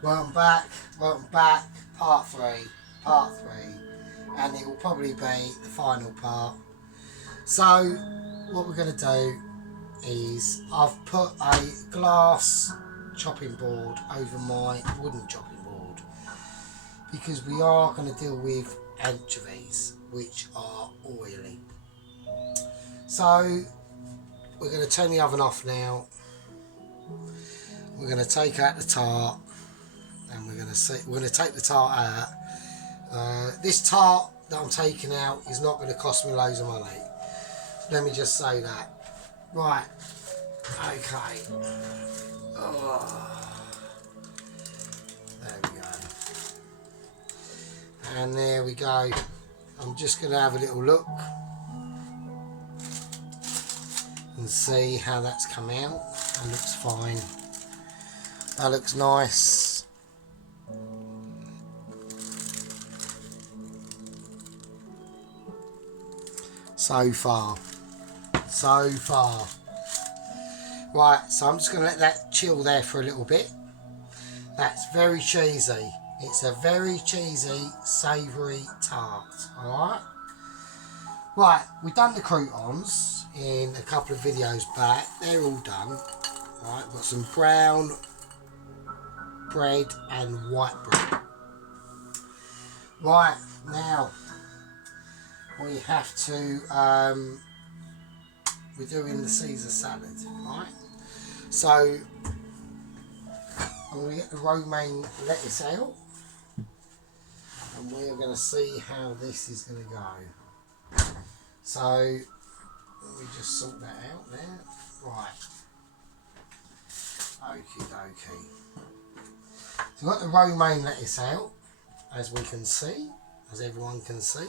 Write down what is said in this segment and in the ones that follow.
Welcome back, part 3, and it will probably be the final part. So, what we're going to do is I've put a glass chopping board over my wooden chopping board because we are going to deal with anchovies, which are oily. So, we're going to turn the oven off now. We're going to take out the tart. And we're going to take the tart out. This tart that I'm taking out is not going to cost me loads of money. Let me just say that. Right. Okay. Oh. There we go. And there we go. I'm just going to have a little look and see how that's come out. That looks fine. That looks nice. So far. Right, so I'm just going to let that chill there for a little bit. That's very cheesy. It's a very cheesy, savoury tart. Alright? Right, we've done the croutons in a couple of videos back. They're all done. Right, we've got some brown bread and white bread. Right, now we have to, we're doing the Caesar salad, right? So, I'm going to get the romaine lettuce out, and we're going to see how this is going to go. So, let me just sort that out there. Right. Okie dokie. So, we've got the romaine lettuce out, as we can see, as everyone can see.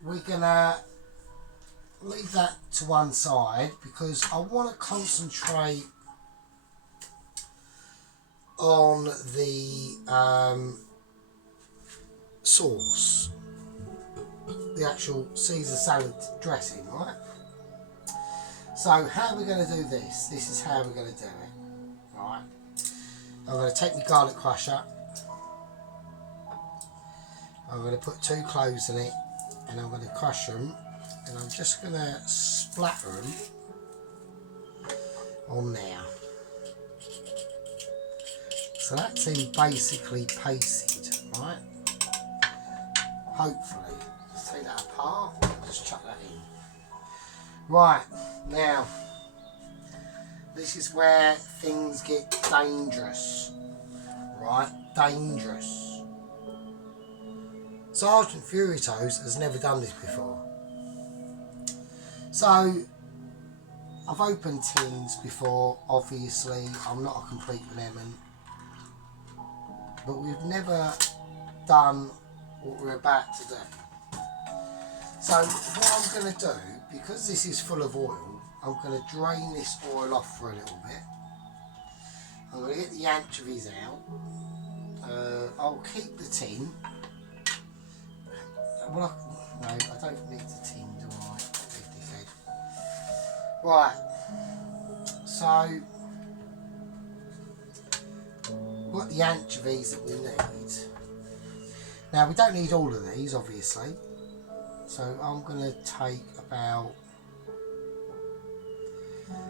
We're gonna leave that to one side because I want to concentrate on the sauce, the actual Caesar salad dressing, right? So how are we going to do this? This is how we're going to do it, right? I'm going to take my garlic crusher. I'm going to put 2 cloves in it and I'm going to crush them and I'm just going to splatter them on there. So that's him basically pasted, right? Hopefully. Let's take that apart, just chuck that in. Right, now, this is where things get dangerous, right? Dangerous. Sergeant Fury Toes has never done this before. So, I've opened tins before, obviously, I'm not a complete lemon. But we've never done what we're about to do. So, what I'm going to do, because this is full of oil, I'm going to drain this oil off for a little bit. I'm going to get the anchovies out. I'll keep the tin. Well, no, I don't need the tin, do I? Right, so we've got the anchovies that we need. Now, we don't need all of these, obviously. So I'm going to take about,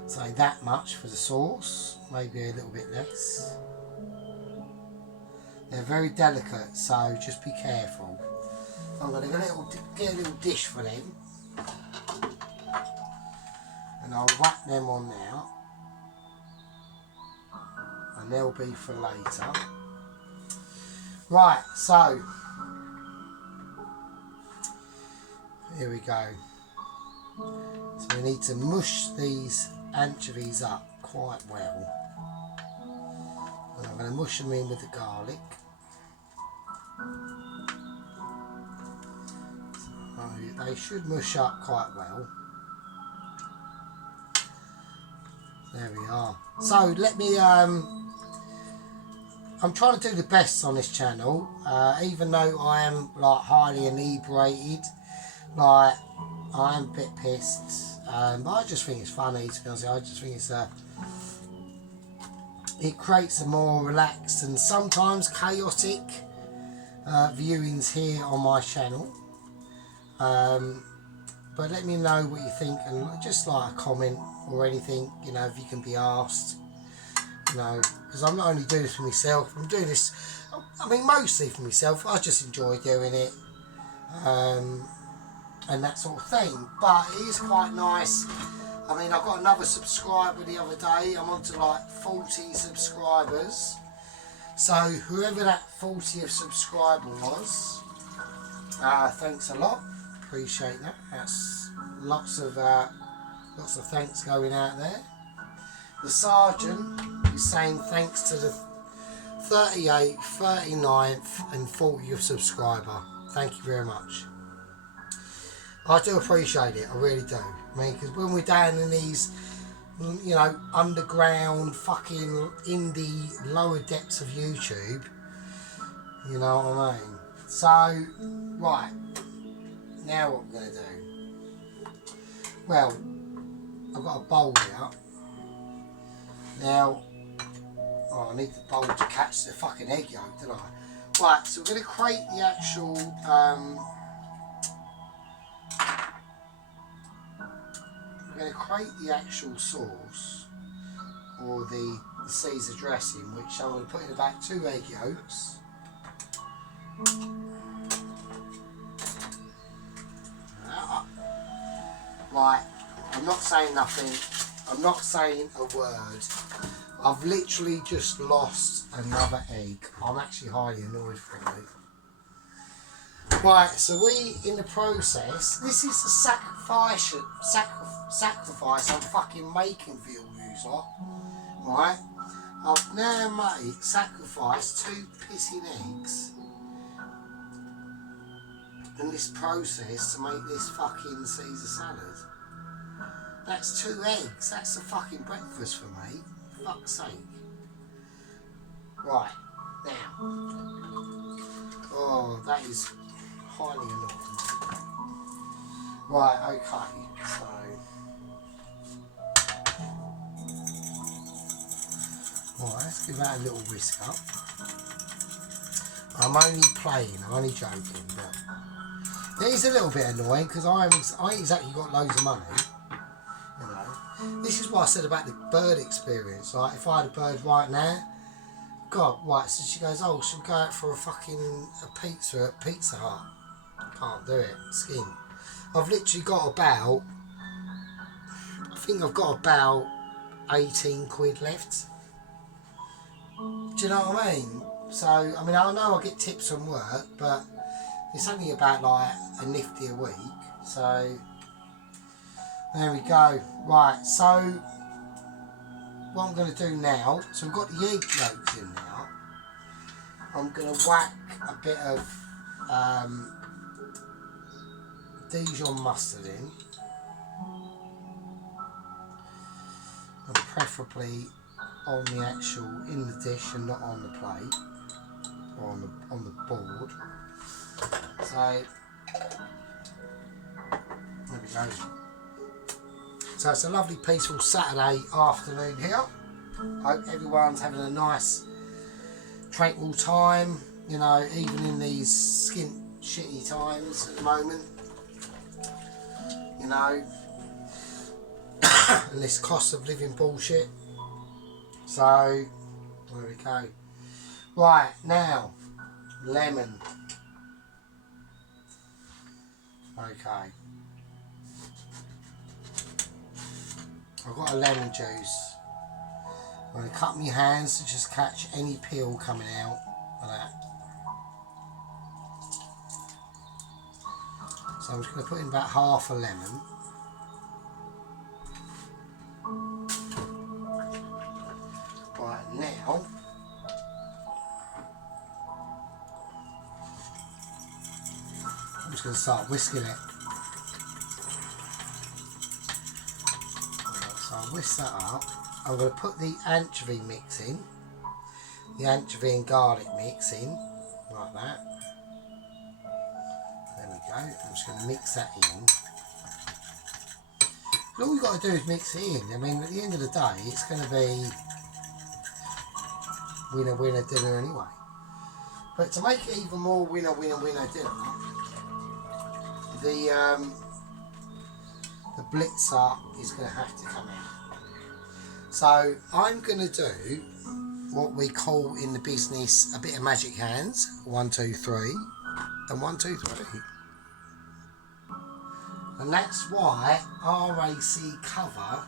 say, that much for the sauce, maybe a little bit less. They're very delicate, so just be careful. I'm going to get a little dish for them and I'll whack them on now and they'll be for later. Right, so here we go. So we need to mush these anchovies up quite well. And I'm going to mush them in with the garlic. So they should mush up quite well. There we are. So let me, I'm trying to do the best on this channel, even though I am like highly inebriated, like I am a bit pissed, but I just think it's funny, to be honest. I just think it's it creates a more relaxed and sometimes chaotic viewings here on my channel. But let me know what you think, and just like a comment or anything, you know, if you can be asked, you know, because I'm not only doing this for myself, I'm doing this, I mean, mostly for myself. I just enjoy doing it, and that sort of thing. But it is quite nice. I mean, I got another subscriber the other day. I'm on to like 40 subscribers. So whoever that 40th subscriber was, thanks a lot. Appreciate that. That's lots of thanks going out there. The sergeant is saying thanks to the 38th, 39th and 40th subscriber. Thank you very much. I do appreciate it, I really do. I mean, because when we're down in these, you know, underground fucking indie lower depths of YouTube, you know what I mean? So, right, now what we're going to do. Well, I've got a bowl here. Now, oh, I need the bowl to catch the fucking egg yolk, don't I? Right, so we're going to create the actual, sauce, or the Caesar dressing, which I'm going to put in about 2 egg yolks. Right, I'm not saying nothing, I'm not saying a word. I've literally just lost another egg. I'm actually highly annoyed for it. Right, so we, in the process, this is the sacrifice I'm fucking making for you, lot. Right, I've now sacrificed 2 pissing eggs in this process to make this fucking Caesar salad. That's 2 eggs, that's a fucking breakfast for me, for fuck's sake. Right, now, oh, that is highly annoying. Right, okay, so right, let's give that a little whisk up. I'm only playing, I'm only joking, but it is a little bit annoying because I ain't exactly got loads of money, you know. This is what I said about the bird experience. Like, if I had a bird right now, God, right, so she goes, oh, should we go out for a pizza at Pizza Hut? Can't do it, skin. I've literally got about, I think I've got about 18 quid left. Do you know what I mean? So, I mean, I know I get tips from work, but it's only about like a nifty a week. So, there we go. Right, so what I'm going to do now, so we've got the egg yolks in now. I'm going to whack a bit of Dijon mustard in, and preferably on the actual, in the dish and not on the plate or on the board. So there we go. So it's a lovely peaceful Saturday afternoon here. Hope everyone's having a nice tranquil time, you know, even in these skint shitty times at the moment, you know, and this cost of living bullshit. So there we go. Right, now lemon. Okay, I've got a lemon juice. I'm going to cut my hands to just catch any peel coming out of that. So I'm just going to put in about half a lemon. Right, now I'm just going to start whisking it. Right, so I'll whisk that up. I'm going to put the anchovy mix in, the anchovy and garlic mix in, like that. There we go. I'm just going to mix that in. And all you've got to do is mix it in. I mean, at the end of the day, it's going to be winner dinner anyway. But to make it even more winner dinner, the blitzer is going to have to come in. So I'm going to do what we call in the business a bit of magic hands. 1, 2, 3, and 1, 2, 3. And that's why RAC cover,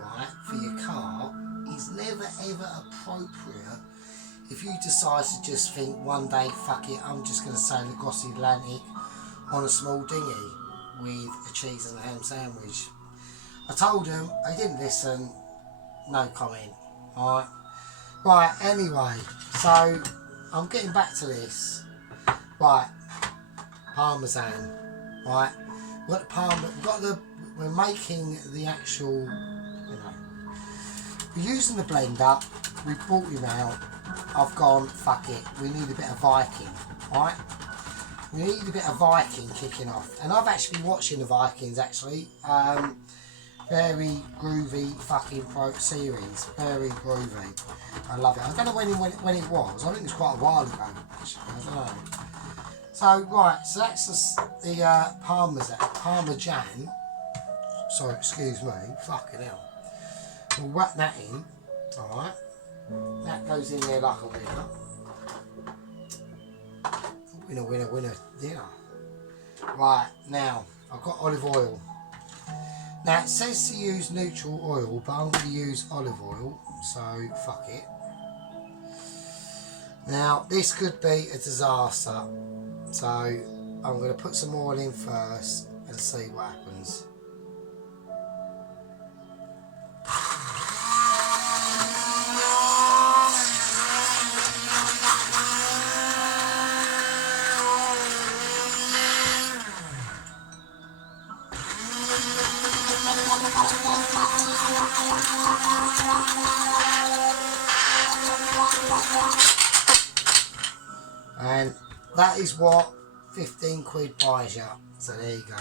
right, for your car is never ever appropriate if you decide to just think one day, fuck it, I'm just going to sail across the Atlantic on a small dinghy with a cheese and a ham sandwich. I told them, they didn't listen, no comment. Alright, right, anyway, so I'm getting back to this. Right, Parmesan, right, we're making the actual, you know, we're using the blender, we brought him out, I've gone, fuck it, we need a bit of Viking, right? We need a bit of Viking kicking off. And I've actually been watching the Vikings, actually. Very groovy fucking pro series. Very groovy. I love it. I don't know when it was. I think it was quite a while ago, actually. I don't know. So, right, so that's the Parmesan. Sorry, excuse me. Fucking hell. We'll whack that in. Alright. That goes in there like a winner. Winner dinner. Right, now I've got olive oil. Now it says to use neutral oil, but I'm going to use olive oil, so fuck it. Now this could be a disaster, so I'm going to put some oil in first and see what happens. And that is what 15 quid buys you. So there you go.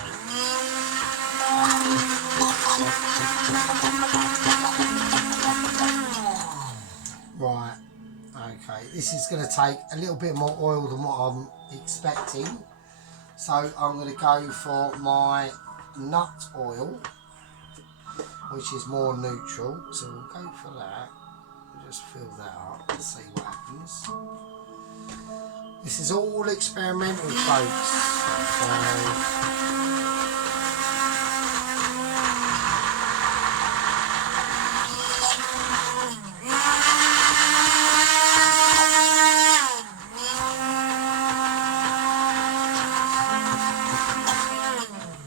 Right, okay, this is going to take a little bit more oil than what I'm expecting. So I'm going to go for my nut oil, which is more neutral. So we'll go for that. Just fill that up and see what happens. This is all experimental, folks.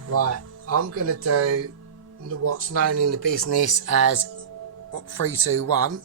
Right, I'm going to do what's known in the business as 3, 2, 1.